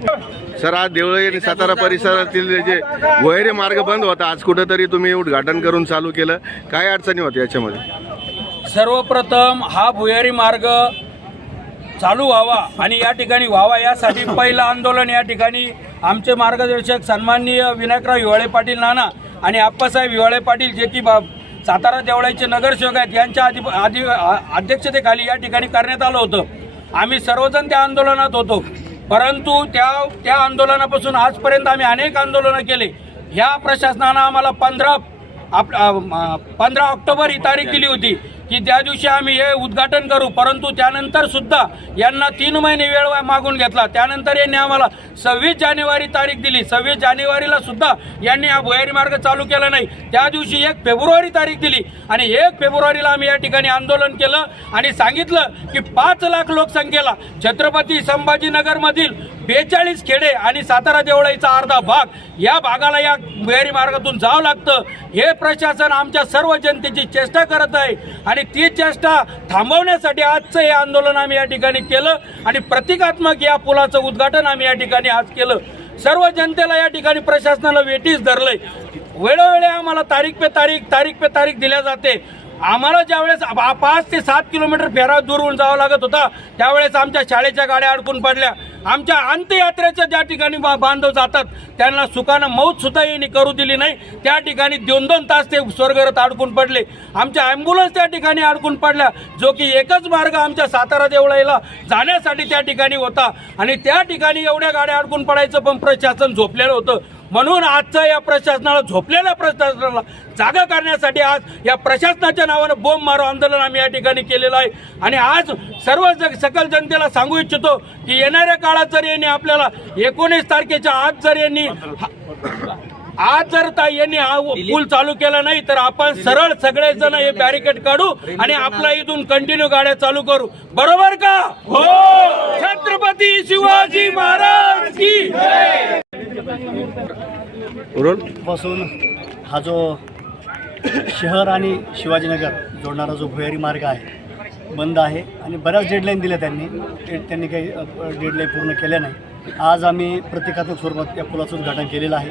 Sir आज देवळी आणि सातारा परिसरातील जे वैरे मार्ग बंद होता आज कुठंतरी तुम्ही उद्घाटन करून चालू केलं. काय अडचणी होत्या याच्यामध्ये? सर्वप्रथम हा भुयारी मार्ग चालू व्हावा आणि या ठिकाणी व्हावा यासाठी पहिलं आंदोलन या ठिकाणी आमचे मार्गदर्शक सन्माननीय विनायकराव हिवाळे पाटील नाना आणि आप्पासाहेब हिवाळे पाटील जे की बा सातारा देवळाचे नगरसेवक आहेत यांच्या आधी आधी अध्यक्षतेखाली या ठिकाणी करण्यात आलं होतं. आम्ही सर्वजण त्या आंदोलनात होतो. परंतु त्या त्या आंदोलनापासून आजपर्यंत आम्ही अनेक आंदोलनं केले. ह्या प्रशासनानं आम्हाला पंधरा आप पंधरा ऑक्टोबर ही तारीख दिली होती. की त्या दिवशी आम्ही हे उद्घाटन करू. परंतु त्यानंतर सुद्धा यांना तीन महिने वेळ मागून घेतला. त्यानंतर यांनी आम्हाला सव्वीस जानेवारी तारीख दिली. सव्वीस जानेवारीला सुद्धा यांनी हा भुयारी मार्ग चालू केला नाही. त्या दिवशी एक फेब्रुवारी तारीख दिली. आणि एक फेब्रुवारीला आम्ही या ठिकाणी आंदोलन केलं आणि सांगितलं की पाच लाख लोकसंख्येला छत्रपती संभाजीनगरमधील बेचाळीस खेडे आणि सातारा देवळाईचा अर्धा भाग या भागाला या भुयारी मार्गातून जावं लागतं. हे प्रशासन आमच्या सर्व जनतेची चेष्टा करत आहे. आणि ती चेष्टा थांबवण्यासाठी आजचं हे आंदोलन आम्ही या ठिकाणी केलं आणि प्रतिकात्मक या पुलाचं उद्घाटन आम्ही या ठिकाणी आज केलं. सर्व जनतेला या ठिकाणी प्रशासनाला वेटीस धरलंय. वेळोवेळी आम्हाला तारीख पे तारीख तारीख पे तारीख दिल्या जाते. आम्हाला ज्यावेळेस पाच ते सात किलोमीटर फेरा दूरहून जावं लागत होता त्यावेळेस आमच्या शाळेच्या गाड्या अडकून पडल्या. आमच्या अंत्ययात्रेच्या ज्या ठिकाणी बांधव जातात त्यांना सुखानं मौत सुद्धा यांनी करू दिली नाही. त्या ठिकाणी दोन दोन तास ते स्वर्गरत अडकून पडले. आमच्या ॲम्ब्युलन्स त्या ठिकाणी अडकून पडल्या जो की एकच मार्ग आमच्या सातारा देवळाईला जाण्यासाठी त्या ठिकाणी होता. आणि त्या ठिकाणी एवढ्या गाड्या अडकून पडायचं पण प्रशासन झोपलेलं होतं. म्हणून आजचं या प्रशासनाला झोपलेल्या प्रशासनाला जागा करण्यासाठी आज या प्रशासनाच्या नावानं बोंब मारो आंदोलन आम्ही या ठिकाणी केलेलं आहे. आणि आज सर्व जग सकल जनतेला सांगू इच्छितो की येणाऱ्या काळात जर यांनी आपल्याला एकोणीस तारखेच्या आज जर यांनी आज जर यांनी हा पूल चालू केला नाही तर आपण सरळ सगळे जण हे बॅरिकेड काढू आणि आपला इथून कंटिन्यू गाड्या चालू करू. बरोबर का? हो! छत्रपती शिवाजी महाराज की पासून हा जो शहर आणि शिवाजीनगर जोडणारा जो भुयारी मार्ग आहे बंद आहे आणि बऱ्याच डेडलाईन दिल्या त्यांनी. ते- त्यांनी काही डेडलाईन पूर्ण केल्या नाही. आज आम्ही प्रतिकात्मक स्वरूपात या पुलाचं उद्घाटन केलेलं आहे.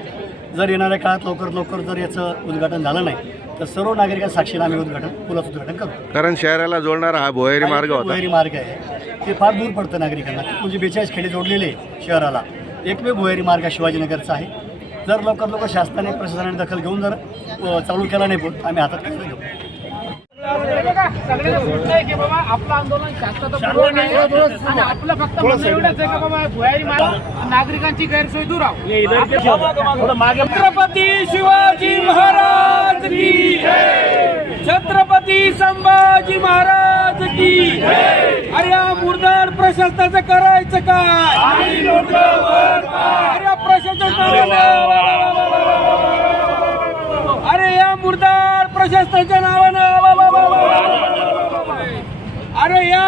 जर येणाऱ्या काळात लवकर लवकर जर याचं उद्घाटन झालं नाही तर सर्व नागरिकांच्या साक्षीने आम्ही उद्घाटन पुलाचं उद्घाटन करू. कारण शहराला जोडणारा हा भोयरी मार्ग भुयारी मार्ग आहे. ते फार दूर पडतं नागरिकांना. म्हणजे बेचाळीस खेडे जोडलेले आहे शहराला. एकमेव भुयारी मार्ग शिवाजीनगरचा आहे. जर लवकर लवकर शासनाने प्रशासनाने दखल घेऊन जर चालू केला नाही बोल आम्ही हातात सगळ्यांना सूचना आहे की बाबा आपलं आंदोलन शासनाचं आणि आपलं फक्त म्हणणं एवढंच आहे की बाबा भुयारी नागरिकांची गैरसोय दूर छत्रपती शिवाजी महाराज की. छत्रपती संभाजी महाराज की. अरे मुरदार प्रशासनाचं करायचं काय अरे या प्रशासनाचं मुरदार प्रशासनाच्या नावानं. अरे या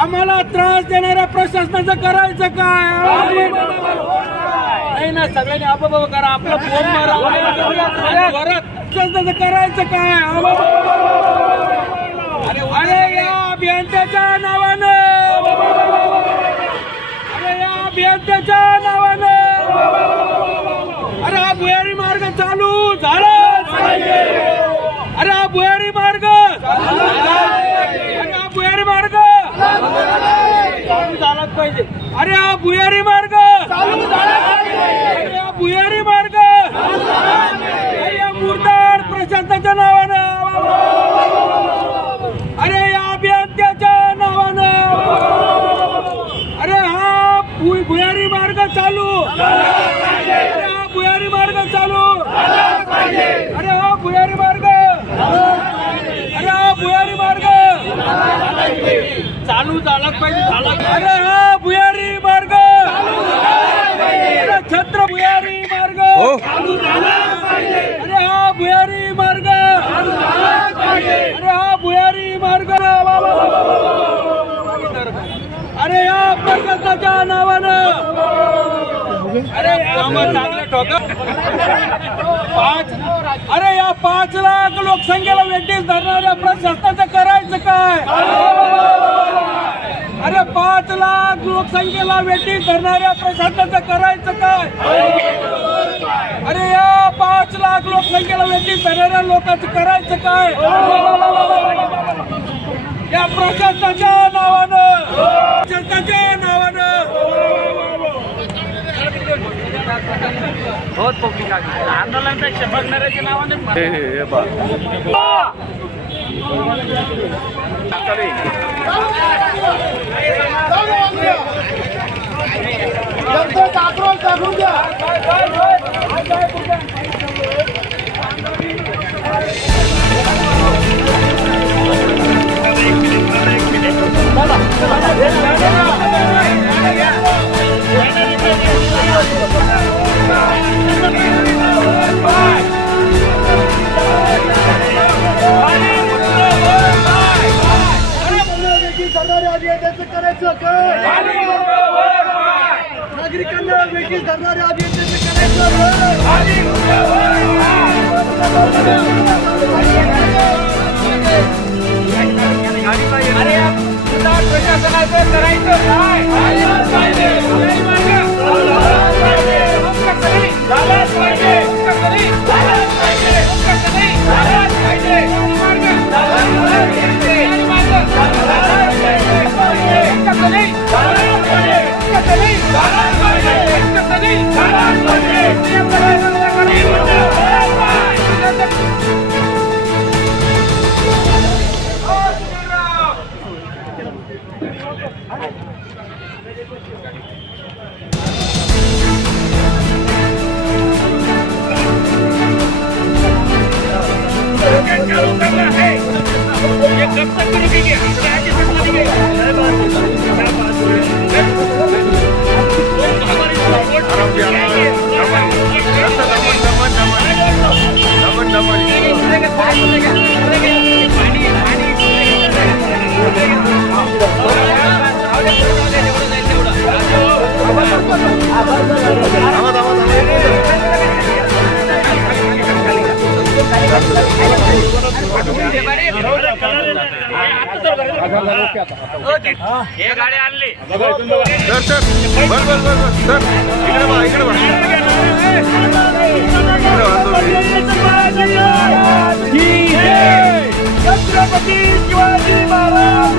आम्हाला त्रास देणाऱ्या प्रशासनाचं करायचं काय? नाही ना सगळ्यांनी आबाबा करा. आपलं फोन मारा. प्रशासनाचं करायचं काय? अरे अरे या अभियंत्याच्या नावानं. अरे या अभियंत्याच्या नावानं अरे हा भुयारी मार्ग चालू झालाच पाहिजे अरे हा भुयारी मार्ग अरे हा भुयारी मार्ग चालू झालाच पाहिजे. अरे हा भुयारी मार्ग. अरे हा भुयारी मार्ग. अरे या मुरदार प्रशांताच्या नावा अरे या अभियंत्याच्या नावानं अरे हा भु- भुयारी मार्ग चालू अरे हा भुयारी मार्ग चालू अरे हा भुयारी मार्ग अरे हा भुयारी मार्ग चालू झालाच पाहिजे झाला अरे हा भुयारी मार्ग अरे छत्र भुयारी मार्ग हो. अरे हा भुयारी मार्ग अरे हा भुयारी मार्ग अरे या प्रशासनाच्या नावानं अरे आम्हाला चांगलं पाच अरे या पाच लाख लोकसंख्येला वेटीस धरणाऱ्या प्रशासनाचं करायचं काय पाच लाख लोकसंख्येला वेटी धरणाऱ्या प्रशासनाचं करायचं काय? अरे या पाच लाख लोकसंख्येला वेटी धरणाऱ्या लोकांचं करायचं काय? या प्रशासनाच्या नावानं प्रशासनाच्या नावानं. आंदोलनापेक्षा बघणाऱ्याच्या नावाने हे हे हे. जनतेचा आक्रोश दाखवून द्या नागरिकांना वेगळी धरणाऱ्या अभियंत्याचं करायचं काय प्रशासनाचं करायचं काय आरामची आराम. அவன் सर सर बर बर बर बर सर इकडे बघा इकडे बघा इकडे बघा तुम्ही. छत्रपती शिवाजी महाराज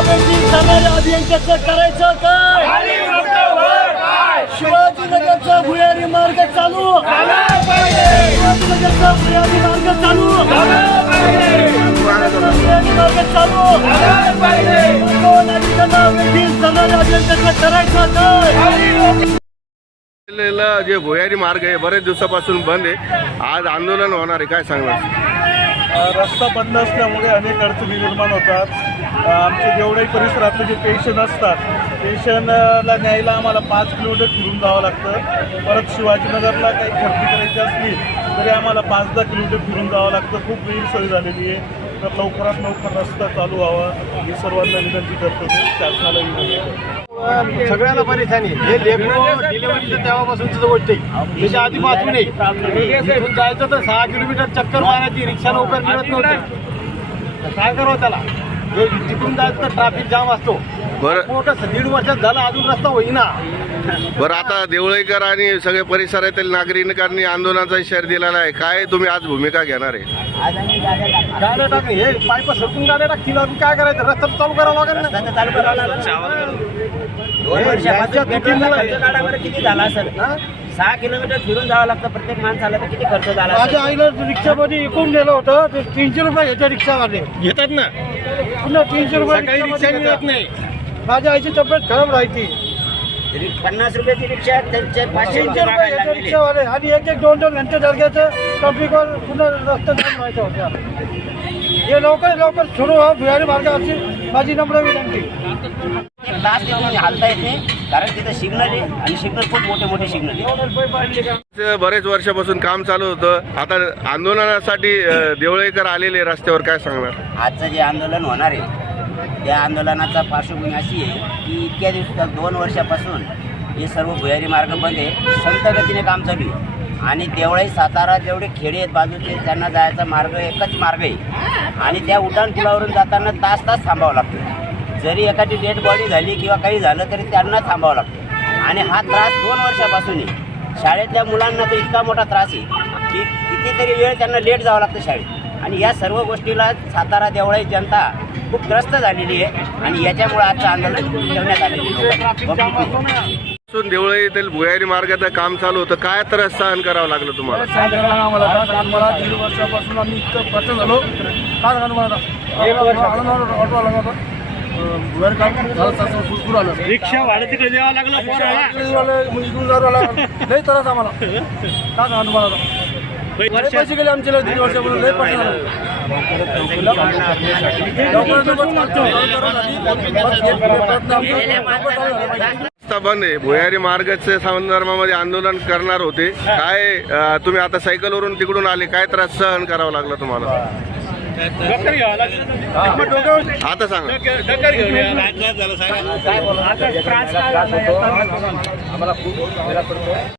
अभियंत्याचं करायचं काय? शिवाजीनगरचा भुयारी मार्ग चालू. शिवाजीनगरचा भुयारी मार्ग चालू. भुयारी मार्ग चालू. नको नागरिकांना वेगळी धरणाऱ्या अभियंत्याचं करायचं काय? दिलेला जे भुयारी मार्ग आहे बरेच दिवसापासून बंद आहे. आज आंदोलन होणार आहे काय सांगणार? रस्ता बंद असल्यामुळे अनेक अडचणी निर्माण होतात. आमचे जेवढे परिसरातले जे पेन्शन असतात पेन्शनला न्यायला आम्हाला पाच किलोमीटर फिरून जावं लागतं. परत शिवाजीनगरला काही खरेदी करायची असली तरी आम्हाला पाच दहा किलोमीटर फिरून जावं लागतं. खूप गैरसोय झालेली आहे. तर लवकरात लवकर रस्ता चालू व्हावा. ही सर्वांना विनंती करतो. शासनाला विनंती करतो. सगळ्यांना परेशानी. हे लेकरो डिलिव्हरीचं तेव्हापासूनच गोष्ट आहे त्याच्या आधीपासून आहे जायचं तर सहा किलोमीटर चक्कर मारायची. रिक्षा लवकर मिळत नव्हते. काय करावं त्याला? हे तिकडून जायचं तर ट्रॅफिक जाम असतो. बरं. मोठं दीड वर्षात झालं अजून रस्ता होईना. बरं आता देवळेकर आणि सगळे परिसरातील नागरिकांनी आंदोलनाचा इशारा दिलेला आहे काय तुम्ही आज भूमिका घेणार आहे? गाड्या टाक हे पाईप सरकून गाड्या टाकतील आम्ही काय करायचं? रस्ता चालू करावं लागेल ना. दोन पेट्रोलचा खर्च किती झाला असेल? सहा किलोमीटर फिरून जावं लागतं प्रत्येक माणसाला तर किती खर्च झाला असेल? माझ्या आईला रिक्षामध्ये एकूण नेलं होतं ते तीनशे रुपये घेते रिक्षावाले. घेतात ना. पुन्हा तीनशे रुपये रिक्षामध्ये घेतात. माझ्या आईची तब्येत खराब राहायची पन्नास रुपयाची रिक्षा त्यांचे पाचशे तीनशे रुपये लागलेले. रिक्षावाले आणि एक एक दोन दोन घंटे दर्ग्याचं ट्रॉफिकवर पुन्हा रस्ता जाम व्हायचा होत्या हे लवकर लवकर सुरू व्हा. बिहारी मार्गावरची माझी नम्र विनंती. एक तास तिथून हालता येत नाही. कारण तिथं सिग्नल आहे आणि सिग्नल खूप मोठे मोठे सिग्नल आहे. बरेच वर्षापासून काम चालू होतं. आता आंदोलनासाठी देवळेकर आलेले रस्त्यावर काय सांगणार? आजचं जे आंदोलन होणार आहे त्या आंदोलनाचा पार्श्वभूमी अशी आहे की इतक्या दिवसात दोन वर्षापासून हे सर्व भुयारी मार्ग बंद आहे. संत गतीने काम चालू आहे. आणि देवळाई सातारा जेवढे खेडे आहेत बाजूचे त्यांना जायचा मार्ग एकच मार्ग आहे. आणि त्या उड्डाण पुलावरून जाताना तास तास थांबावं लागतं. जरी एखादी डेड बॉडी झाली किंवा काही झालं तरी त्यांना थांबावं लागतं. आणि हा त्रास दोन वर्षापासून आहे शाळेतल्या मुलांना तर इतका मोठा त्रास आहे की कितीतरी वेळ त्यांना लेट जावं लागतं शाळेत. आणि या सर्व गोष्टीला सातारा देवळाई जनता खूप त्रस्त झालेली आहे आणि याच्यामुळे आजचं आंदोलन ठेवण्यात आलेलं देवळे येथील भुयारी मार्गाचं काम चालू होतं. काय त्रास सहन करावं लागलं तुम्हाला? आम्हाला दीड वर्षापासून आम्ही इतकं कष्ट झालो. काय झालं मला ऑटो आला सुरू आलं रिक्षा भाडं तिकडे द्यावं लागलं इकडून जावं लागलं. लई त्रास आम्हाला. काय सांगा तुम्हाला लई पैसे गेले आमचे लई दीड वर्षापासून लई पैसे झाले. लवकरात लवकर मागतो. प्रयत्न आमचा- रस्ता बंद आहे. भुयारी मार्गाच्या संदर्भामध्ये आंदोलन करणार होते. काय अं, तुम्ही आता सायकलवरून तिकडून आले काय त्रास सहन करावा लागला तुम्हाला? आता सांगा.